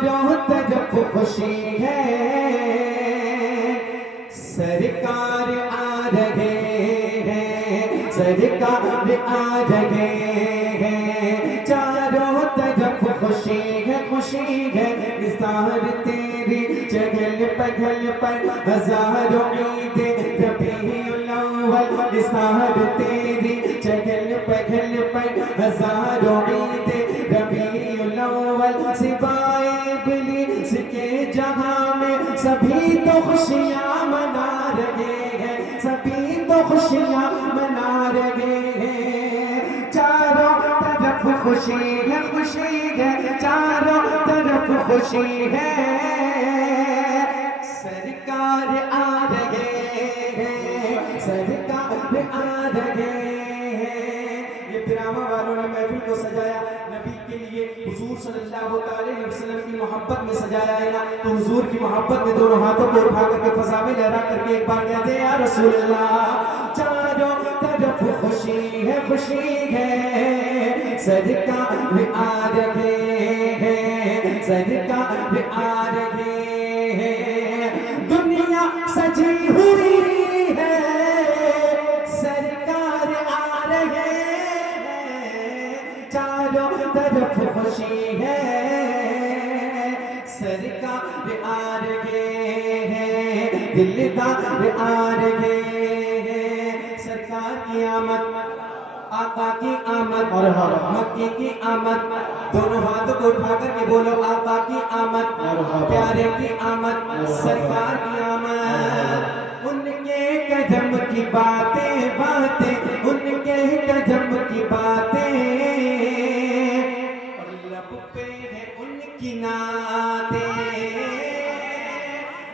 چاروں طرف خوشی ہے سرکار آ رہے ہیں سرکار آ رہے ہیں چاروں طرف خوشی ہے نثار تیری چگل پگل پر ہزاروں عید ربیع الاول نثار تیری چگل پگل پر ہزاروں عید ربیع الاول سوائے ابلیس کے جہاں میں سبھی تو خوشیاں منا رہے ہیں سبھی تو خوشیاں منا رہے ہیں چاروں طرف خوشی ہے چاروں طرف خوشی ہے سرکار آ رہے ہیں سرکار آ رہے ہیں یہ ڈرامہ والوں نے محفل کو سجایا نبی کے لیے حضور صلی اللہ علیہ وسلم کی محبت میں سجایا ہے نا تو حضور کی محبت میں دونوں ہاتھوں کو اٹھا کر کے فضا میں لہرا کر کے ایک بار کہتے ہیں یا رسول اللہ چاروں طرف خوشی ہے سرکار آ رہے ہیں سرکار آ رہے ہیں دنیا سجی ہوئی ہے سرکار آ رہے ہیں چاروں طرف خوشی ہے سرکار آ رہے ہیں دلدار آ رہے ہیں سرکار کی آمد آقا کی آمد مکی کی آمد دونوں ہاتھوں کو اٹھا کر کے بولو آقا کی آمد پیارے کی آمد سرکار کی آمد ان کے قدم کی باتیں ان کے قدم کی باتیں اور لب پہ ہے ان کی نعتیں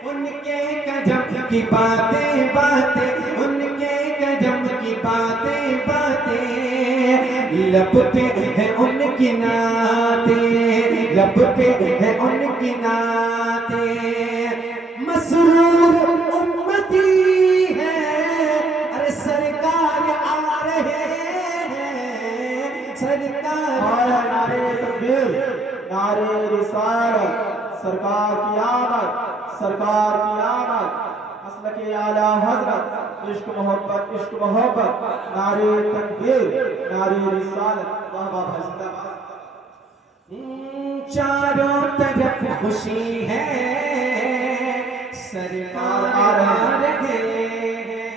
ان کے قدم کی باتیں ان کے قدم کی باتیں لب پہ ہے ان کی نعتیں لب پہ ہے ان کی نعتیں مسرور امتی ہے ارے سرکار آ رہے ہیں سرکار نعرے تکبیر نعرے رسالت سرکار کی آمد سرکار کی آمد مسلک اعلیٰ حضرت عشق محبت نعرے تکبیر نعرے رسالت واہ واہ زندہ باد چاروں طرف خوشی ہے سرکار آ رہے ہیں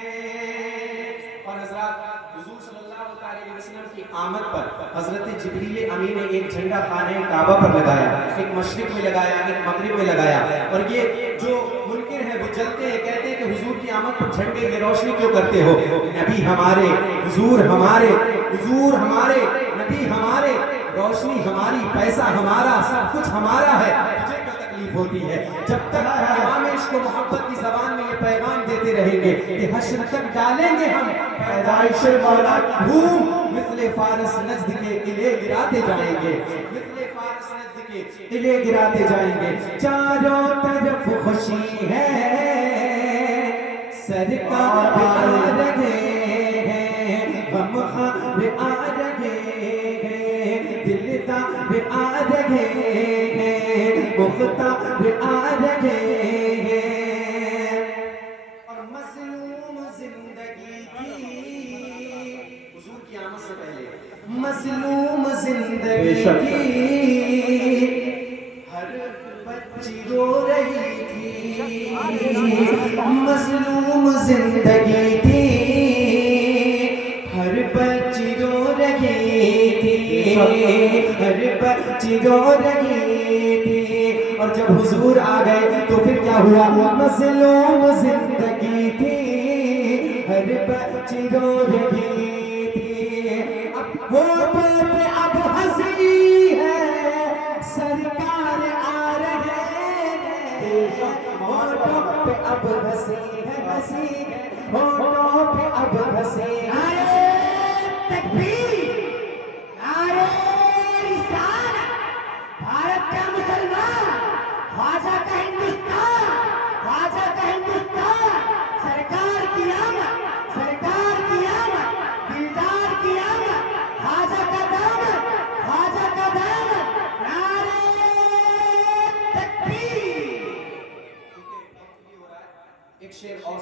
اور حضرات حضور صلی اللہ علیہ وسلم کی آمد پر حضرت جبریل امین نے ایک جھنڈا خانہ کعبہ پر لگایا ایک مشرق میں لگایا ایک مغرب میں لگایا اور یہ جو منکر ہیں وہ جلتے ہیں کہتے ہیں کہ حضور کی آمد پر جھنڈے یہ روشنی کیوں کرتے ہو نبی ہمارے حضور ہمارے نبی ہمارے روشنی ہماری پیسہ ہمارا سب کچھ ہمارا ہے تجھے کیا تکلیف ہوتی ہے جب تک عوام عشق و محبت کی زبان میں یہ پیغام دیتے رہیں گے کہ حشر تک ڈالیں گے ہم پیدائش مولا کی دھوم مثل فارس نجد کے قلعے گراتے جائیں گے مثل فارس نجد کے قلعے گراتے جائیں گے چاروں طرف خوشی ہے سرکار آ رہے ہیں غمخوار آ رہے ہیں دلدار آ رہے ہیں مختار آ رہے ہیں اور مظلوم زندگی کی حضور کی آمد سے پہلے مظلوم زندگی کی ہر بچی رو رہی تھی مظلوم زندگی تھی ہر بچی رو رہی تھی ہر بچی رو رہی تھی اور جب حضور آ گئے تو پھر کیا ہوا مظلوم زندگی تھی ہر بچی رو رہی تھی اب ہوٹوں پہ اب ہنسی ہے سرکار آ رہے ہیں ہوٹوں پہ اب ہنسی ہے ہوٹوں پہ اب ہنسی ہے تکبیر نعرے رسالت بھارت کا مسلمان خواجہ کا ہندوستان خواجہ کا ہندوستان سرکار کی آمد سرکار کی آمد دلدار کی آمد خواجہ کا دامن خواجہ کا دامن نعرے